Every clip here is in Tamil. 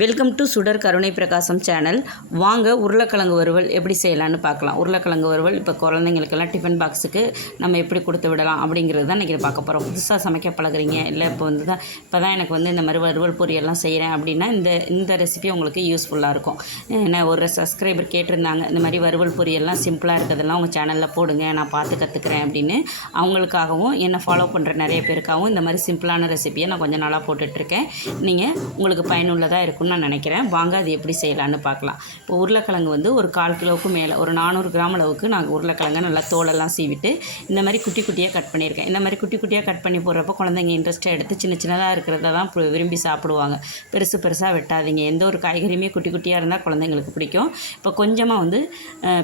வெல்கம் டு சுடர் கருணை பிரகாசம் சேனல் வாங்க உருளைக்கிழங்கு வறுவல் எப்படி செய்யலான்னு பார்க்கலாம். உருளைக்கிழங்கு வறுவல் இப்போ குழந்தைங்களுக்கெல்லாம் டிஃபன் பாக்ஸுக்கு நம்ம எப்படி கொடுத்து விடலாம் அப்படிங்கிறது தான் இன்றைக்கி பார்க்க போகிறோம் புதுசாக சமைக்க பழகுறீங்க இல்லை இப்போ வந்து தான் இப்போ தான் எனக்கு வந்து இந்த மாதிரி வறுவல் பொரியெல்லாம் செய்கிறேன் அப்படின்னா இந்த இந்த ரெசிபி உங்களுக்கு யூஸ்ஃபுல்லாக இருக்கும். ஏன்னா ஒரு சப்ஸ்கிரைபர் கேட்டிருந்தாங்க இந்த மாதிரி வறுவல் பொரியெல்லாம் சிம்பிளாக இருக்கிறதெல்லாம் உங்கள் சேனலில் போடுங்க நான் பார்த்து கற்றுக்குறேன் அப்படின்னு அவங்களுக்காகவும் என்னை ஃபாலோ பண்ணுற நிறைய பேருக்காகவும் இந்த மாதிரி சிம்பிளான ரெசிபியை நான் கொஞ்சம் நாளாக போட்டுட்ருக்கேன் நீங்கள் உங்களுக்கு பயனுள்ளதாக இருக்கும்னு நான் நினைக்கிறேன். வாங்க அது எப்படி செய்யலான்னு பார்க்கலாம். இப்போ உருளைக்கிழங்கு வந்து ஒரு கால் கிலோவுக்கு மேலே ஒரு நானூறு கிராம் அளவுக்கு நாங்கள் உருளைக்கிழங்கை நல்லா தோலெல்லாம் சீவிட்டு இந்த மாதிரி குட்டி குட்டியாக கட் பண்ணியிருக்கேன். இந்த மாதிரி குட்டி குட்டியாக கட் பண்ணி போடுறப்போ குழந்தைங்க இன்ட்ரெஸ்ட்டாக எடுத்து சின்ன சின்னதாக இருக்கிறத தான் விரும்பி சாப்பிடுவாங்க. பெருசு பெருசாக வெட்டாதீங்க. எந்த ஒரு காய்கறியுமே குட்டி குட்டியாக இருந்தால் குழந்தைங்களுக்கு பிடிக்கும். இப்போ கொஞ்சமாக வந்து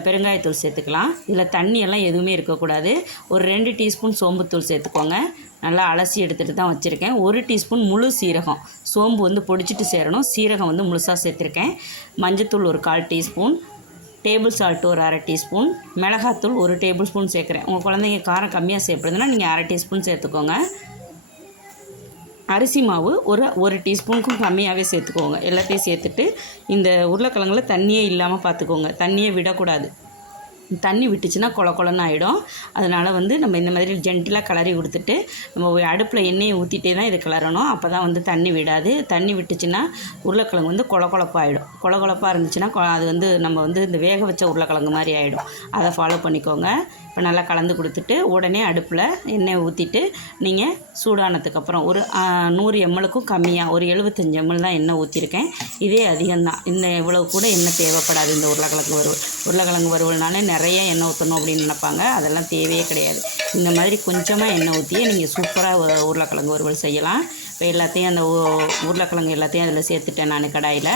பெருங்காயத்தூள் சேர்த்துக்கலாம். இதில் தண்ணியெல்லாம் எதுவுமே இருக்கக்கூடாது. ஒரு ரெண்டு டீஸ்பூன் சோம்புத்தூள் சேர்த்துக்கோங்க. நல்லா அலசி எடுத்துகிட்டு தான் வச்சுருக்கேன். ஒரு டீஸ்பூன் முழு சீரகம். சோம்பு வந்து பொடிச்சிட்டு சேரணும். சீரகம் வந்து முழுசாக சேர்த்துருக்கேன். மஞ்சத்தூள் ஒரு கால் டீஸ்பூன். டேபிள் சால்ட் ஒரு அரை டீஸ்பூன். மிளகாத்தூள் ஒரு டேபிள் ஸ்பூன் சேர்க்குறேன். உங்கள் குழந்தைங்க காரம் கம்மியாக சேர்ப்படுதுன்னா நீங்கள் அரை டீஸ்பூன் சேர்த்துக்கோங்க. அரிசி மாவு ஒரு ஒரு டீஸ்பூனுக்கும் கம்மியாகவே சேர்த்துக்கோங்க. எல்லாத்தையும் சேர்த்துட்டு இந்த உருளைக்கிழங்குல தண்ணியே இல்லாமல் பார்த்துக்கோங்க தண்ணியே விடக்கூடாது. தண்ணி விட்டுச்சுன்னா கொல கொலன்னு ஆகிடும் அதனால் வந்து நம்ம இந்த மாதிரி ஜென்டிலாக கிளறி கொடுத்துட்டு நம்ம அடுப்பில் எண்ணெயை ஊற்றிட்டே தான் இதை கிளறணும். அப்போ தான் வந்து தண்ணி விடாது. தண்ணி விட்டுச்சுன்னா உருளைக்கிழங்கு வந்து கொல கொலப்பாகிடும் கொல கொலப்பாக இருந்துச்சுன்னா அது வந்து நம்ம வந்து இந்த வேக வச்ச உருளைக்கிழங்கு மாதிரி ஆகிடும் அதை ஃபாலோ பண்ணிக்கோங்க. இப்போ நல்லா கலந்து கொடுத்துட்டு உடனே அடுப்பில் எண்ணெய் ஊற்றிட்டு நீங்கள் சூடானதுக்கப்புறம் ஒரு நூறு எம்எலுக்கும் கம்மியாக ஒரு எழுபத்தஞ்சி எம்எல் தான் எண்ணெய் ஊற்றிருக்கேன் இதே அதிகம்தான். இந்த இவ்வளோ கூட எண்ணெய் தேவைப்படாது. இந்த உருளைக்கிழங்கு வறுவல் உருளைக்கிழங்கு வறுவல்னாலே நிறைய எண்ணெய் ஊற்றணும் அப்படின்னு நினைப்பாங்க. அதெல்லாம் தேவையே கிடையாது. இந்த மாதிரி கொஞ்சமாக எண்ணெய் ஊற்றியே நீங்கள் சூப்பராக உருளைக்கிழங்கு வறுவல் செய்யலாம். இப்போ எல்லாத்தையும் அந்த உருளைக்கிழங்கு எல்லாத்தையும் அதில் சேர்த்துட்டேன் நான் கடாயில்.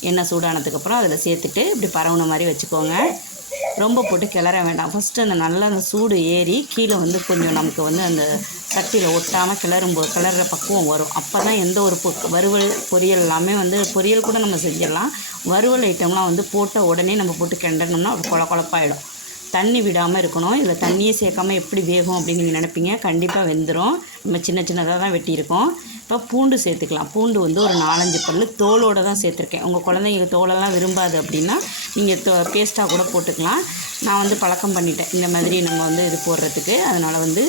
எண்ணெய் சூடானதுக்கப்புறம் அதில் சேர்த்துட்டு இப்படி பரவுன மாதிரி வச்சுக்கோங்க. ரொம்ப போட்டு கிளற வேண்டாம். ஃபஸ்ட்டு அந்த நல்லா அந்த சூடு ஏறி கீழே வந்து கொஞ்சம் நமக்கு வந்து அந்த சட்டியில் ஒட்டாமல் கிளறும்போது கிளற பக்குவம் வரும். அப்போ தான் எந்த ஒரு பொ வறுவல் பொரியல் எல்லாமே வந்து பொரியல் கூட நம்ம செஞ்சிடலாம். வறுவல் ஐட்டம்லாம் வந்து போட்ட உடனே நம்ம போட்டு கிண்டணும்னா அது கொல தண்ணி விடாமல் இருக்கணும். இதில் தண்ணியே சேர்க்காம எப்படி வேகும் அப்படின்னு நீங்கள் நினைப்பீங்க கண்டிப்பாக வெந்துடும் நம்ம சின்ன சின்னதாக தான் வெட்டியிருக்கோம். இப்போ பூண்டு சேர்த்துக்கலாம். பூண்டு வந்து ஒரு நாலஞ்சு பல்லு தோலோடு தான் சேர்த்துருக்கேன். உங்கள் குழந்தைங்க தோலெல்லாம் விரும்பாது அப்படின்னா நீங்கள் தோ பேஸ்ட்டாக கூட போட்டுக்கலாம். நான் வந்து பழக்கம் பண்ணிட்டேன். இந்த மாதிரி நம்ம வந்து இது போடுறதுக்கு. அதனால் வந்து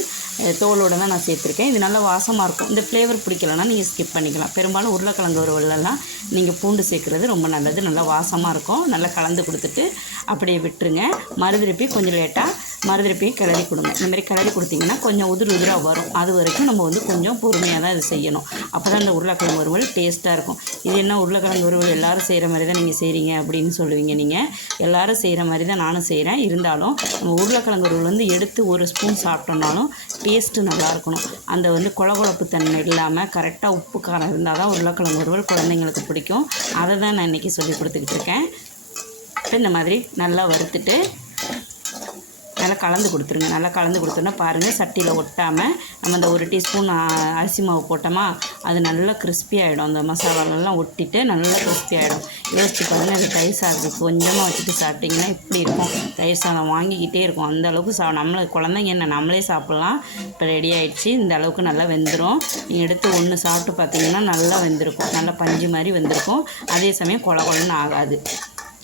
தோலோடு தான் நான் சேர்த்துருக்கேன். இது நல்லா வாசமாக இருக்கும். இந்த ஃப்ளேவர் பிடிக்கலன்னா நீங்கள் ஸ்கிப் பண்ணிக்கலாம். பெரும்பாலும் உருளைக்கிழங்கு வறுவலெல்லாம் நீங்கள் பூண்டு சேர்க்குறது ரொம்ப நல்லது. நல்லா வாசமாக இருக்கும். நல்லா கலந்து கொடுத்துட்டு அப்படியே விட்டுருங்க. மறுதிருப்பி கொஞ்சம் லேட்டாக மறுதிருப்பியும் கிளறி கொடுங்க. இந்தமாரி கிளறி கொடுத்தீங்கன்னா கொஞ்சம் உதிர் உதிராக வரும். அது வரைக்கும் நம்ம வந்து கொஞ்சம் பொறுமையாக தான் இது செய்யணும். அப்போ தான் இந்த உருளைக்கிழங்கு வறுவல் டேஸ்ட்டாக இருக்கும். இது என்ன உருளைக்கிழங்கு வறுவல்? எல்லாரும் செய்கிற மாதிரி தான் நீங்கள் செய்கிறீங்க அப்படின்னு சொல்லுவீங்க நீங்கள் எல்லாரும் செய்கிற மாதிரி தான் நானும் செய்கிறேன் இருந்தாலும் நம்ம உருளைக்கிழங்கு வறுவல் வந்து எடுத்து ஒரு ஸ்பூன் சாப்பிட்டோம்னாலும் டேஸ்ட்டு நல்லா இருக்கணும். அந்த வந்து குழகுழப்பு தன்மை இல்லாமல் கரெக்டாக உப்பு காரம் இருந்தால் தான் உருளைக்கிழங்கு வறுவல் குழந்தைங்களுக்கு பிடிக்கும். அதை தான் நான் இன்றைக்கி சொல்லி கொடுத்துக்கிட்டு இருக்கேன். இப்போ இந்த மாதிரி நல்லா வறுத்துட்டு நல்லா கலந்து கொடுத்துருங்க. நல்லா கலந்து கொடுத்தோன்னா பாருங்கள் சட்டியில் ஒட்டாமல் நம்ம அந்த ஒரு டீஸ்பூன் அரிசி மாவு போட்டோமா அது நல்லா கிறிஸ்பி ஆகிடும் அந்த மசாலாலெல்லாம் ஒட்டிட்டு நல்லா கிறிஸ்பி ஆகிடும் யோசிச்சு பாருங்கள் அது தயிர் சாதத்துக்கு கொஞ்சமாக வச்சுட்டு சாப்பிட்டிங்கன்னா இப்படி இருக்கும். தயிர் சாதம் வாங்கிக்கிட்டே இருக்கும். அந்த அளவுக்கு சா நம்மளை குழந்தைங்க என்ன நம்மளே சாப்பிட்லாம். இப்போ ரெடி ஆகிடுச்சு இந்த அளவுக்கு நல்லா வெந்துடும் நீங்கள் எடுத்து ஒன்று சாப்பிட்டு பார்த்தீங்கன்னா நல்லா வெந்திருக்கும். நல்லா பஞ்சு மாதிரி வெந்திருக்கும். அதே சமயம் கொல கொலன்னு ஆகாது.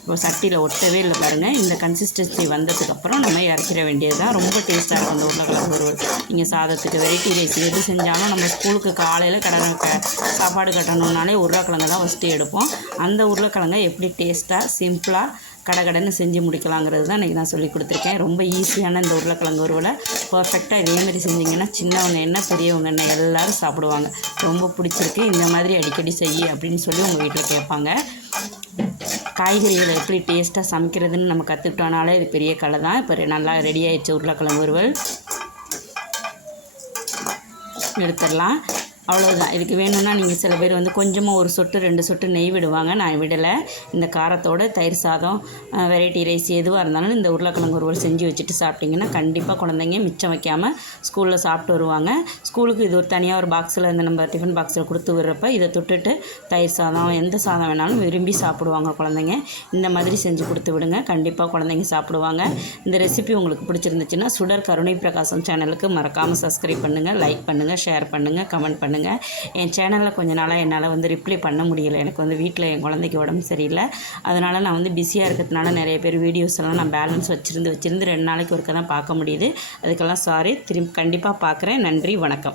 இப்போ சட்டியில் ஒட்டவே இல்லை பாருங்கள் இந்த கன்சிஸ்டன்சி வந்ததுக்கப்புறம் நம்ம இறக்கிற வேண்டியது தான் ரொம்ப டேஸ்ட்டாக இருக்கும் அந்த உருளைக்கிழங்கு வறுவல் நீங்கள் சாதத்துக்கு. வெரைட்டி ரைஸ் எது செஞ்சாலும் நம்ம ஸ்கூலுக்கு காலையில் கடனை க சாப்பாடு கட்டணும்னாலே உருளைக்கிழங்கு தான் ஃபஸ்ட்டு எடுப்போம். அந்த உருளைக்கிழங்கை எப்படி டேஸ்ட்டாக சிம்பிளாக கடகடன்னு செஞ்சு முடிக்கலாங்கிறது தான் இன்றைக்கி நான் சொல்லி கொடுத்துருக்கேன். ரொம்ப ஈஸியான இந்த உருளைக்கிழங்கு உருவில் பர்ஃபெக்டாக இதேமாதிரி செஞ்சீங்கன்னா செஞ்சிங்கன்னா சின்னவங்க என்ன பெரியவங்க என்ன எல்லாரும் சாப்பிடுவாங்க. ரொம்ப பிடிச்சிருக்கு. இந்த மாதிரி அடிக்கடி செய் அப்படின்னு சொல்லி உங்கள் வீட்டில் கேட்பாங்க. காய்கறிகளை எப்படி டேஸ்ட்டாக சமைக்கிறதுன்னு நம்ம கற்றுக்கிட்டோனாலே இது பெரிய கலை தான் இப்போ ரெ- நல்லா ரெடி ஆயிடுச்சு உருளைக்கிழங்கு வறுவல். எடுத்துடலாம். அவ்வளோதான் இதுக்கு வேணும்னா நீங்கள் சில பேர் வந்து கொஞ்சமாக ஒரு சொட்டு ரெண்டு சொட்டு நெய் விடுவாங்க. நான் விடலை. இந்த காரத்தோட தயிர் சாதம் வெரைட்டி ரைஸ் எதுவாக இருந்தாலும் இந்த உருளைக்கிழங்கு ஒருவர் செஞ்சு வச்சுட்டு சாப்பிட்டிங்கன்னா கண்டிப்பாக குழந்தைங்க மிச்சம் வைக்காமல் ஸ்கூலில் சாப்பிட்டு வருவாங்க. ஸ்கூலுக்கு இது ஒரு தனியாக ஒரு பாக்ஸில் இந்த நம்ம டிஃபன் பாக்ஸில் கொடுத்து விடுறப்ப இதை தொட்டுட்டு தயிர் சாதம் எந்த சாதம் வேணாலும் விரும்பி சாப்பிடுவாங்க குழந்தைங்க. இந்த மாதிரி செஞ்சு கொடுத்து விடுங்க. கண்டிப்பாக குழந்தைங்க சாப்பிடுவாங்க. இந்த ரெசிபி உங்களுக்கு பிடிச்சிருந்துச்சுன்னா சுடர் கருணை பிரகாசம் சேனலுக்கு மறக்காமல் சப்ஸ்கிரைப் பண்ணுங்கள் லைக் பண்ணுங்கள் ஷேர் பண்ணுங்கள் கமெண்ட் பண்ணுங்கள் பண்ணுங்கள் என் சேனலில் கொஞ்ச நாளாக என்னால் வந்து ரிப்ளை பண்ண முடியல. எனக்கு வந்து வீட்டில் என் குழந்தைக்கு உடம்பு சரியில்லை. அதனால் நான் வந்து பிஸியாக இருக்கிறதுனால நிறைய பேர் வீடியோஸ் எல்லாம் நான் பேலன்ஸ் வச்சுருந்து வச்சுருந்து ரெண்டு நாளைக்கு ஒருக்க தான் பார்க்க முடியுது. அதுக்கெல்லாம் சாரி திரும்பி கண்டிப்பாக பார்க்குறேன். நன்றி. வணக்கம்.